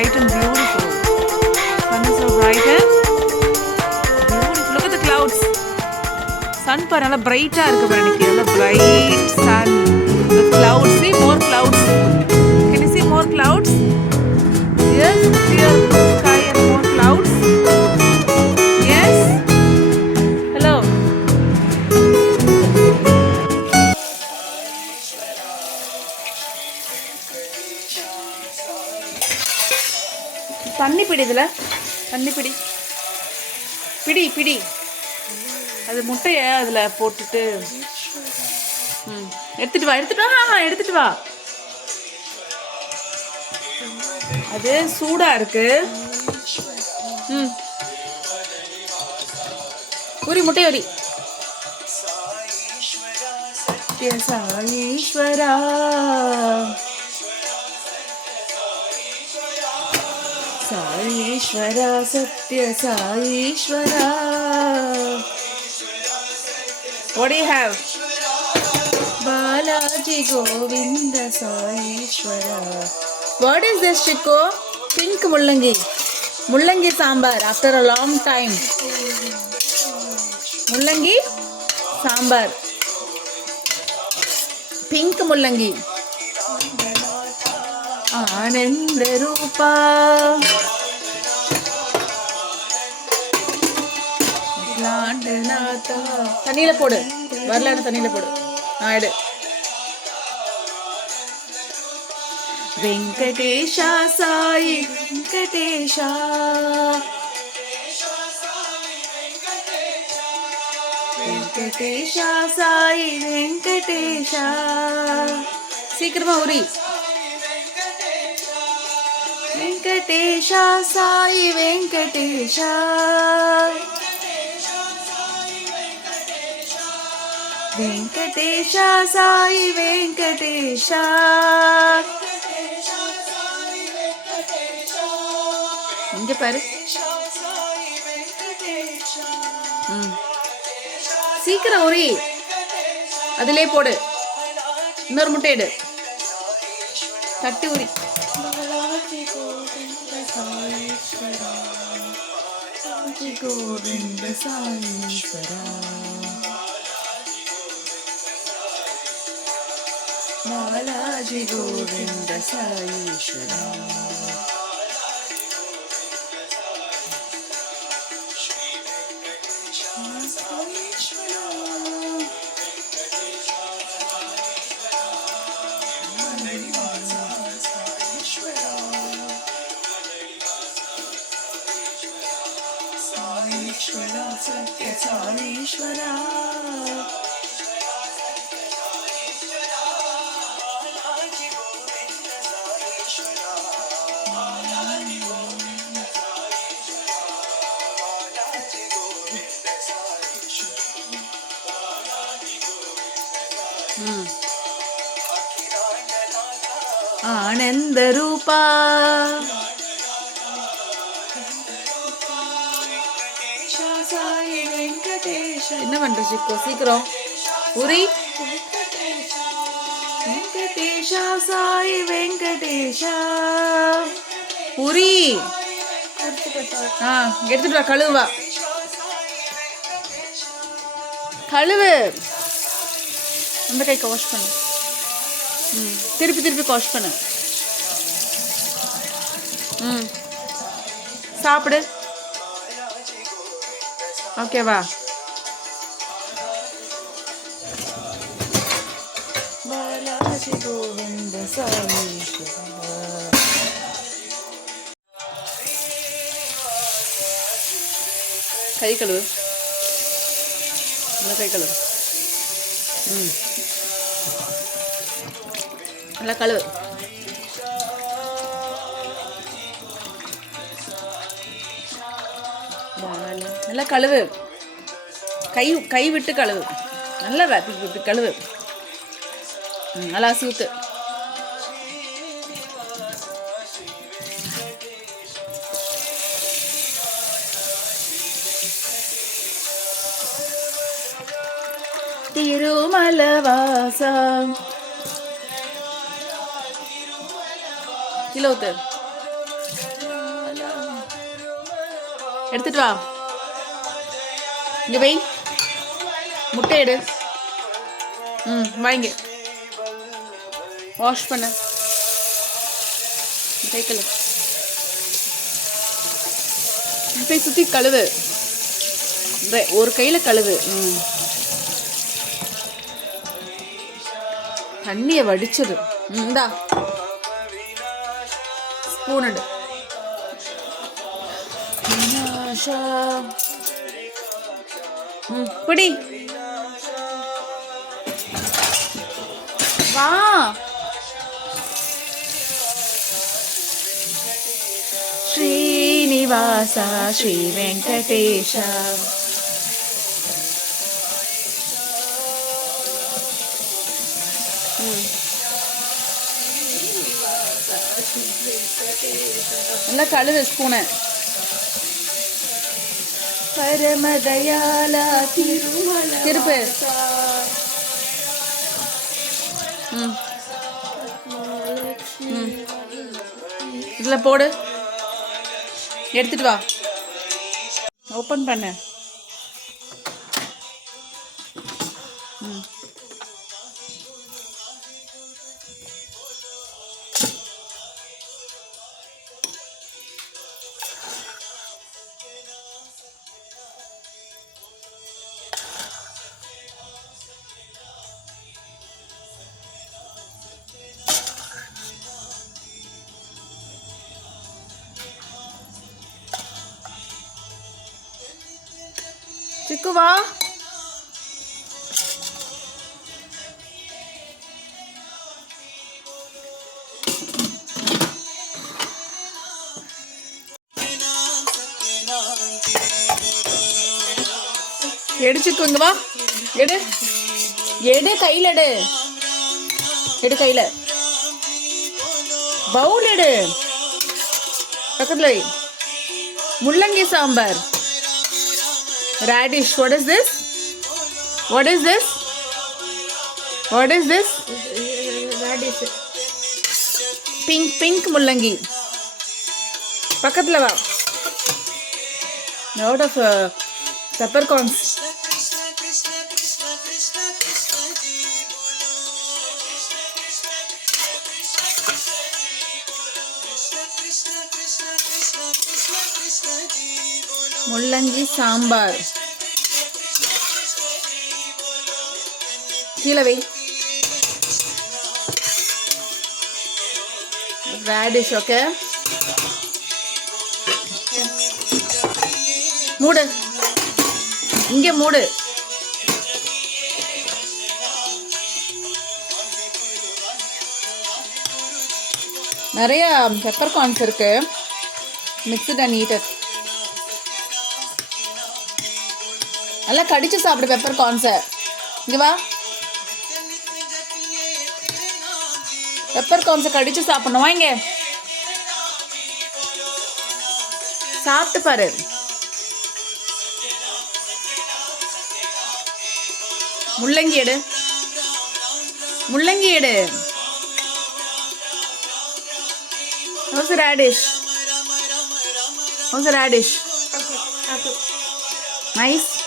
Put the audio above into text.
bright and beautiful. Sun is so bright and beautiful. Look at the clouds. Sun பாரு நல்லா பிரைட்டா இருக்கு பாரு இன்னைக்கு. நல்ல bright sun. The clouds, see more clouds. Can you see more clouds? Yes, clear blue sky and more clouds. Yes. Hello. தண்ணி பிடி இதில் தண்ணி பிடி பிடி பிடி அது முட்டையை அதில் போட்டுட்டு எடுத்துட்டு வா எடுத்துட்டு வா அது சூடாக இருக்கு. உரி முட்டை உரி. சாயீஸ்வரா சாயீஸ்வரா சத்ய சாயீஸ்வரா. What do you have? Balaji Govinda Saishwara. What is this, Chico? Pink mullangi. Mullangi sambar after a long time. Mullangi sambar. Pink mullangi. Ananda Rupa. தண்ணியில போடு, வரலான்னு தண்ணியில போடு. எடு. வெங்கடேஷா சாயி வெங்கடேஷா வெங்கடேஷா சாயி வெங்கடேஷா. சீக்கிரமா உரி. வெங்கடேஷா சாயி வெங்கடேஷா வெங்கடேஷா சாயி வெங்கடேஷா. இங்க பாரு. சீக்கிரம் உரி. அதிலே போடு. இன்னொரு முட்டை எடு. தட்டி உரி. கோவிந்த சாயீஸ்வரா Balaji Govinda Saishwara. Saishwara Satya Saishwara. ஆனந்த ரூபா. என்ன பண்ற சிக்கோ? சீக்கிரம் உரி. வெங்கடேஷா சாயி வெங்கடேஷா உரி. எடுத்துட்டு வா. கழுவா கழுவு. அந்த கைக்கு வாஷ் பண்ணு. திருப்பி வாஷ் பண்ணு. சாப்பிடு. ஓகேவா? பாலாஜி கோவிந்த சாயீஸ்வரா. கை கழுவு. கை கழுவு. நல்லா கழுவு. நல்லா கழுவு. கை விட்டு கழுவு. நல்லா விட்டு கழுவு. நல்லா சூத்து. திருமலவாசா. கிலோ ஊத்து. எடுத்துட்டு வா. இங்க வை. முட்டை எடு. வாங்க. வாஷ் பண்ண கைக்கல போய் சுற்றி கழுவு. ஒரு கையில் கழுவு. தண்ணியை வடிச்சது. இந்தா ஸ்பூன் எடு. பிடி. வா. ஸ்ரீனிவாச ஸ்ரீ வெங்கடேஷ. நல்லா கழுவு ஸ்பூனை. பரமதயாலா திருப்பு. இதுல போடு. எடுத்துட்டு வா. ஓப்பன் பண்ண. சிக்கு வா. எடுச்சுக்கு இங்க வா. எடு எடு கையில் எடு. எடு கையில். பவுல் எடு. பக்கத்துல முள்ளங்கி sambar. Radish. What is this? What is this? What is this? Radish. Pink mullangi. பக்கத்துல வா. Lot of peppercorns. முள்ளங்கி சாம்பார். கீழே வை. radish. ஓகே, மூடு. இங்கே மூடு. நிறைய பெப்பர்கார்ன்ஸ் இருக்கு. Mixed and eat. நல்லா கடிச்சு சாப்பிடு பெப்பர்கார்ன்ஸை. இங்க வா. பெப்பர்கார்ன்ஸை கடிச்சு சாப்பிடணும். வாங்க சாப்பிட்டு பாரு. முள்ளங்கி எடு. முள்ளங்கி எடு. How's the radish? How's the radish? Nice.